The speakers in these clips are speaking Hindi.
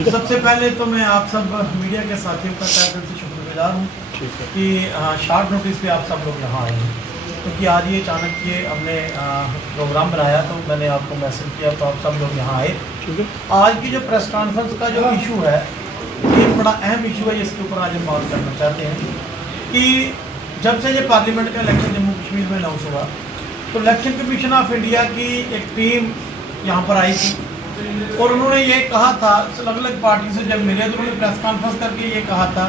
सबसे पहले तो मैं आप सब मीडिया के साथियों का तहे दिल से शुक्रगुजार हूँ कि शॉर्ट नोटिस पे आप सब लोग यहाँ आए हैं, क्योंकि आज ये अचानक ये हमने प्रोग्राम बनाया तो मैंने आपको मैसेज किया तो आप सब लोग यहाँ आए। आज की जो प्रेस कॉन्फ्रेंस का जो इशू है ये बड़ा अहम इशू है, जिसके ऊपर आज हम बात करना चाहते हैं कि जब से ये पार्लियामेंट का इलेक्शन जम्मू कश्मीर में अनाउंस हुआ तो इलेक्शन कमीशन ऑफ इंडिया की एक टीम यहाँ पर आई थी और उन्होंने ये कहा था, अलग अलग पार्टी से जब मिले तो उन्होंने प्रेस कॉन्फ्रेंस करके ये कहा था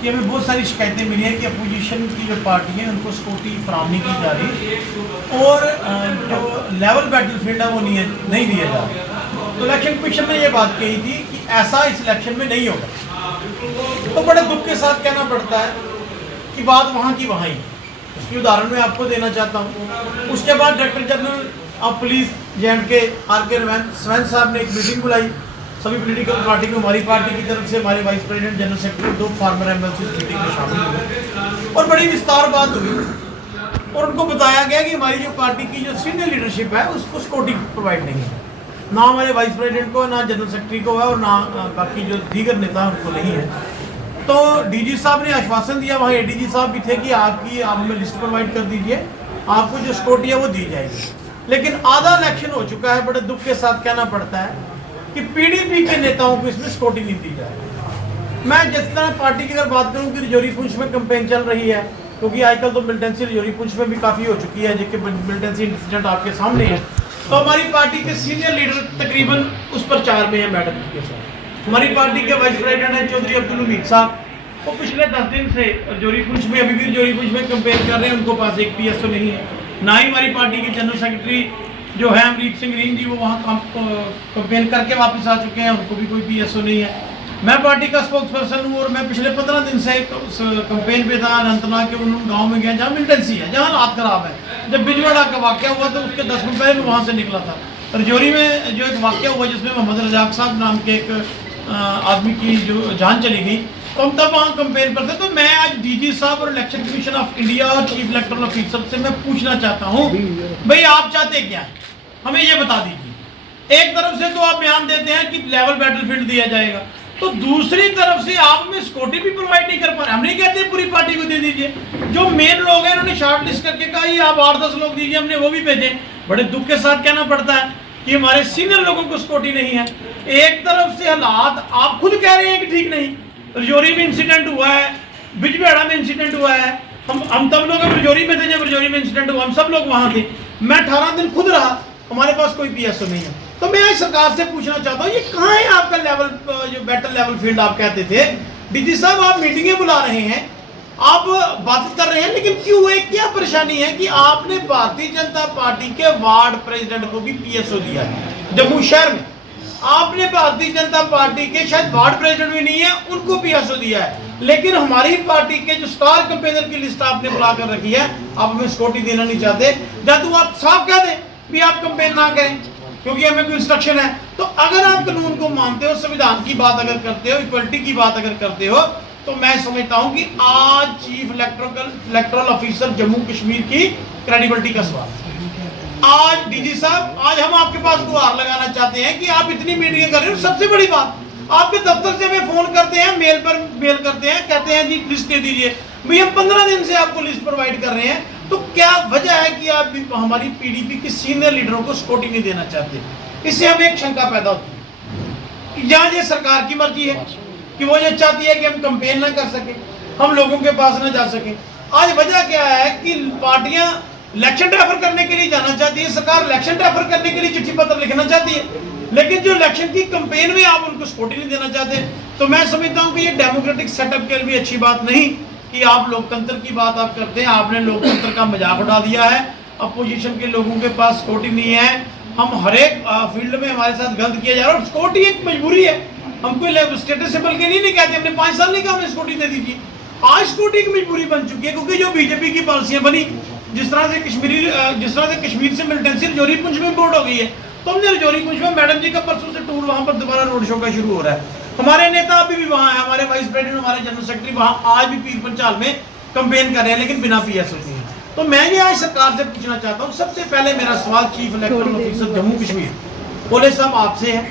कि हमें बहुत सारी शिकायतें मिली हैं कि अपोजिशन की जो पार्टी है उनको सिक्योरिटी फराहम नहीं की जा रही और जो लेवल बैटलफील्ड है वो नहीं दिया जा रहा। तो इलेक्शन कमीशन ने ये बात कही थी कि ऐसा इस इलेक्शन में नहीं होगा। तो बड़े दुख के साथ कहना पड़ता है कि बात वहाँ की वहाँ ही। उसकी उदाहरण मैं आपको देना चाहता हूँ। उसके बाद director general of police JNK RK swan साहब ने एक मीटिंग बुलाई सभी पॉलिटिकल पार्टी को, हमारी पार्टी की तरफ से हमारे vice president general secretary 2 farmer MLC इस मीटिंग में शामिल हुए और बड़ी विस्तार बात हुई और उनको बताया गया कि हमारी जो पार्टी की जो सीनियर लीडरशिप है उसको सिक्योरिटी प्रोवाइड नहीं है, ना हमारे वाइस प्रेसिडेंट को, ना जनरल सेक्रेटरी को है और ना बाकी जो दीगर नेता उनको नहीं है। तो DG साहब ने आश्वासन दिया, वहाँ ADG साहब भी थे कि आप हमें लिस्ट प्रोवाइड कर दीजिए, आपको जो सिक्योरिटी है वो दी जाएगी। लेकिन आधा इलेक्शन हो चुका है, बड़े दुख के साथ कहना पड़ता है कि PDP के नेताओं को इसमें सिक्योरिटी नहीं दी जा रही। मैं जिस तरह पार्टी की अगर बात करूं कि रजौरी पुंछ में कैंपेन चल रही है, क्योंकि आजकल तो मिलिटेंसी रजौरी पुंछ में भी काफ़ी हो चुकी है, जिसके मिलिटेंसी इंसिडेंट आपके सामने है। तो हमारी पार्टी के सीनियर लीडर तकरीबन उस प्रचार में है मैडम के साथ। हमारी पार्टी के वाइस प्रेसिडेंट है चौधरी अब्दुल हमीद साहब, वो पिछले 10 दिन से रजौरी पुंछ में अभी भी रजौरी पुंछ में कैंपेन कर रहे हैं, उनको पास एक PSO नहीं है। ना ही हमारी पार्टी के जनरल सेक्रेटरी जो है अमरीक सिंह रीन जी, वो वहाँ कैंपेन करके वापस आ चुके हैं, उनको भी कोई PSO नहीं है। मैं पार्टी का स्पोक्स पर्सन हूँ और मैं पिछले 15 दिन से कैंपेन पे था अनंतनाग के उन गाँव में गया जहाँ मिलिटेंसी है, जहाँ हालात खराब है। जब बिजवाड़ा का वाक़या हुआ तो उसके 10 दिन पहले मैं वहाँ से निकला था। रजौरी में जो एक वाक़या हुआ जिसमें मोहम्मद रजाक साहब नाम के एक आदमी की जो जान चली गई, तो हम तब वहाँ कंपेयर करते। तो मैं आज DG साहब और इलेक्शन कमीशन ऑफ इंडिया और चीफ इलेक्टोरल ऑफिसर से मैं पूछना चाहता हूँ, भाई आप चाहते क्या है, हमें ये बता दीजिए। एक तरफ से तो आप बयान देते हैं कि लेवल बैटलफील्ड दिया जाएगा, तो दूसरी तरफ से आप में सिक्योरिटी भी प्रोवाइड नहीं कर पा रहे। हम नहीं कहते पूरी पार्टी को दे दीजिए, जो मेन लोग हैं उन्होंने शॉर्ट लिस्ट करके कहा ये आप 8-10 लोग दीजिए, हमने वो भी भेजे। बड़े दुख के साथ कहना पड़ता है कि हमारे सीनियर लोगों को सिक्योरिटी नहीं है। एक तरफ से हालात आप खुद कह रहे हैं कि ठीक नहीं, रजौरी में इंसिडेंट हुआ है, बिजबेड़ा में इंसिडेंट हुआ है, हम तब लोग रजौरी में थे जब रजौरी में इंसिडेंट हुआ, हम सब लोग वहाँ थे। मैं 18 दिन खुद रहा, हमारे पास कोई PSO नहीं है। तो मैं इस सरकार से पूछना चाहता हूँ ये कहाँ है आपका लेवल, जो बैटल लेवल फील्ड आप कहते थे। DG साहब आप मीटिंगें बुला रहे हैं, आप बात कर रहे हैं, लेकिन क्यों है, क्या परेशानी है कि आपने भारतीय जनता पार्टी के वार्ड प्रेसिडेंट को भी PSO दिया है जम्मू शहर में। आपने भारतीय जनता पार्टी के शायद वार्ड प्रेसिडेंट भी नहीं है उनको PSO दिया है, लेकिन हमारी पार्टी के जो स्टार कैंपेनर की लिस्ट आपने बुला कर रखी है, आप हमें सिक्योरिटी देना नहीं चाहते। जब तो आप साफ कह दें भी आप कैंपेन ना करें क्योंकि हमें कोई इंस्ट्रक्शन है। तो अगर आप कानून को मानते हो, संविधान की बात अगर करते हो, इक्वलिटी की बात अगर करते हो, तो मैं समझता हूं कि आज chief electoral officer Jammu Kashmir की क्रेडिबिलिटी का सवाल। आज DG साहब, आज हम आपके पास गुहार लगाना चाहते हैं कि आप इतनी मीटिंग कर रहे हो। सबसे बड़ी बात, आपके दफ्तर से हमें फोन करते हैं, मेल पर मेल करते हैं, कहते हैं जी लिस्ट दे दीजिए। भाई हम 15 दिन से आपको लिस्ट प्रोवाइड कर रहे हैं, तो क्या वजह है कि आप हमारी PDP के सीनियर लीडरों को सिक्योरिटी नहीं देना चाहते। इससे हमें एक शंका पैदा होती है कि यहाँ ये सरकार की मर्जी है कि वो ये चाहती है कि हम कैंपेन ना कर सके, हम लोगों के पास ना जा सके। आज वजह क्या है कि पार्टियां इलेक्शन रेफर करने के लिए जाना चाहती है, सरकार इलेक्शन रेफर करने के लिए चिट्ठी पत्र लिखना चाहती है, लेकिन जो इलेक्शन की कैंपेन में आप उनको सिक्योरिटी नहीं देना चाहते। तो मैं समझता हूँ कि ये डेमोक्रेटिक सेटअप के लिए भी अच्छी बात नहीं कि आप लोकतंत्र की बात आप करते हैं। आपने लोकतंत्र का मजाक उड़ा दिया है, अपोजिशन के लोगों के पास सिक्योरिटी नहीं है। हम हर एक फील्ड में हमारे साथ गलत किया जा रहा है और सिक्योरिटी एक मजबूरी है। हम कोई स्टेटस सिंबल के लिए नहीं कहते, हमने 5 साल नहीं कहा हमें सिक्योरिटी दे दीजिए। आज सिक्योरिटी एक मजबूरी बन चुकी है, क्योंकि जो BJP की पॉलिसियां बनी, जिस तरह से कश्मीर से मिलिटेंसी रजौरी पुंछ में इम्पोर्ट हो गई है, तो हमने रजौरी पुंछ में मैडम जी का परसों से टूर वहाँ पर दोबारा रोड शो का शुरू हो रहा है। हमारे नेता अभी भी वहाँ है, हमारे वाइस प्रेसिडेंट, हमारे जनरल सेक्रेटरी वहाँ आज भी पीर पंचाल में कैंपेन कर रहे हैं, लेकिन बिना PSO के। तो मैं ये आज सरकार से पूछना चाहता हूँ, सबसे पहले मेरा सवाल chief electoral officer Jammu Kashmir बोले साहब आपसे है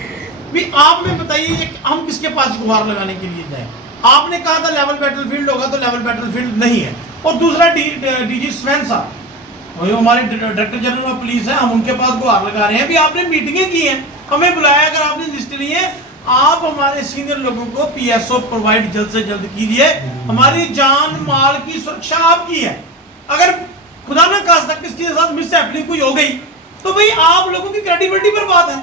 भी आप में बताइए हम किसके पास गुहार लगाने के लिए जाए? आपने कहा था लेवल बैटलफील्ड होगा, तो लेवल बैटलफील्ड नहीं है। और दूसरा डीजी स्वैन साहब, वही हमारे डायरेक्टर जनरल ऑफ पुलिस है, हम उनके पास गुहार लगा रहे हैं। अभी आपने मीटिंगें की हैं, हमें बुलाया, अगर आपने लिस्ट ली है, आप हमारे सीनियर लोगों को पीएसओ प्रोवाइड जल्द से जल्द कीजिए। हमारी जान माल की सुरक्षा आपकी है। अगर खुदा ना खास्ता किसके साथ मिसहैपनिंग कोई हो गई तो भाई आप लोगों की क्रेडिबिलिटी पर बात है।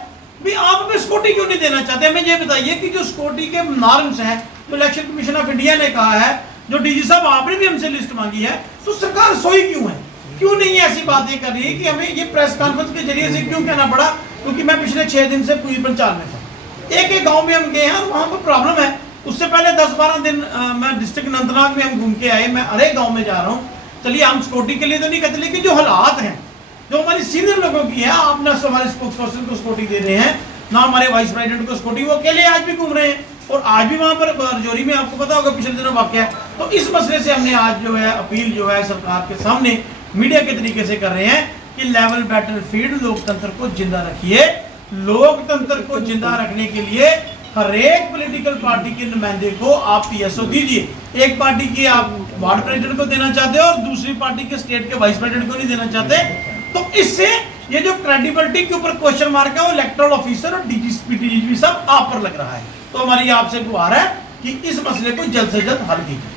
भाई आप हमें सिक्योरिटी क्यों नहीं देना चाहते? हमें ये बताइए कि जो सिक्योरिटी के नॉर्म्स हैं, जो इलेक्शन कमीशन ऑफ इंडिया ने कहा है, जो डीजी साहब आपने भी हमसे लिस्ट मांगी है, तो सरकार सोई क्यों है? क्यों नहीं ऐसी बातें कर रही है कि हमें ये प्रेस कॉन्फ्रेंस के जरिए से क्यों कहना पड़ा? क्योंकि मैं पिछले 6 दिन से पूरी पंचाल में था, एक गांव में हम गए हैं और वहां पर प्रॉब्लम है। उससे पहले 10-12 दिन मैं डिस्ट्रिक्ट अनंतनाग में हम घूम के आए, मैं हर एक गाँव में जा रहा हूँ। चलिए हम सिक्योरिटी के लिए तो नहीं कहते, लेकिन जो हालात हैं, जो हमारी सीनियर लोगों की है, आप ना हमारे स्पोक्स पर्सन को सिक्योरिटी दे रहे हैं, ना हमारे वाइस प्रेसिडेंट को सिक्योरिटी, वो अकेले आज भी घूम रहे हैं। और आज भी वहां पर रजौरी में आपको पता होगा पिछले दिनों वाकया है। तो इस मसले से हमने आज जो है अपील जो है सरकार के सामने मीडिया के तरीके से कर रहे हैं कि लेवल बैटलफील्ड लोकतंत्र को जिंदा रखिए। लोकतंत्र को जिंदा रखने के लिए हर एक पॉलिटिकल पार्टी के नुमाइंदे को आप पीएसओ दीजिए। एक पार्टी की आप वार्ड प्रेसिडेंट को देना चाहते हो और दूसरी पार्टी के स्टेट के वाइस प्रेसिडेंट को नहीं देना चाहते, तो इससे ये जो क्रेडिबिलिटी के ऊपर क्वेश्चन मार्क है वो इलेक्टोरल ऑफिसर और डीजीपी सब आप पर लग रहा है। तो हमारी आपसे गुहार है कि इस मसले को जल्द से जल्द हल कीजिए।